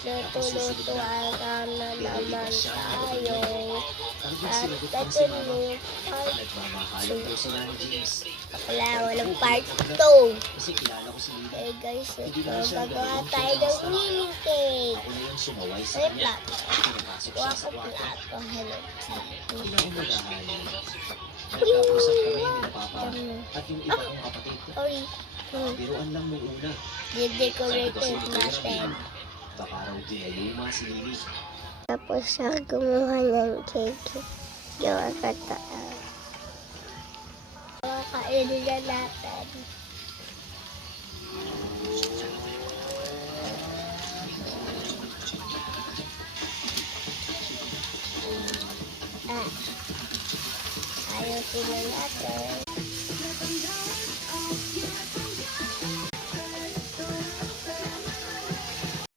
guys, luto-lutuan na naman tayo. At ito yung part 2. Walang part 2. Okay guys, ito. Gagawa tayo ng mini cake. Ay, plato. Kuha ko plato. Hello. Sorry. Biruan lang mo una. Di-decorated natin. Baka raw pinayuma si Lily. Tapos siya gumawa ng cake. Gawa ka taas. Kainin na natin. Ayusin na natin.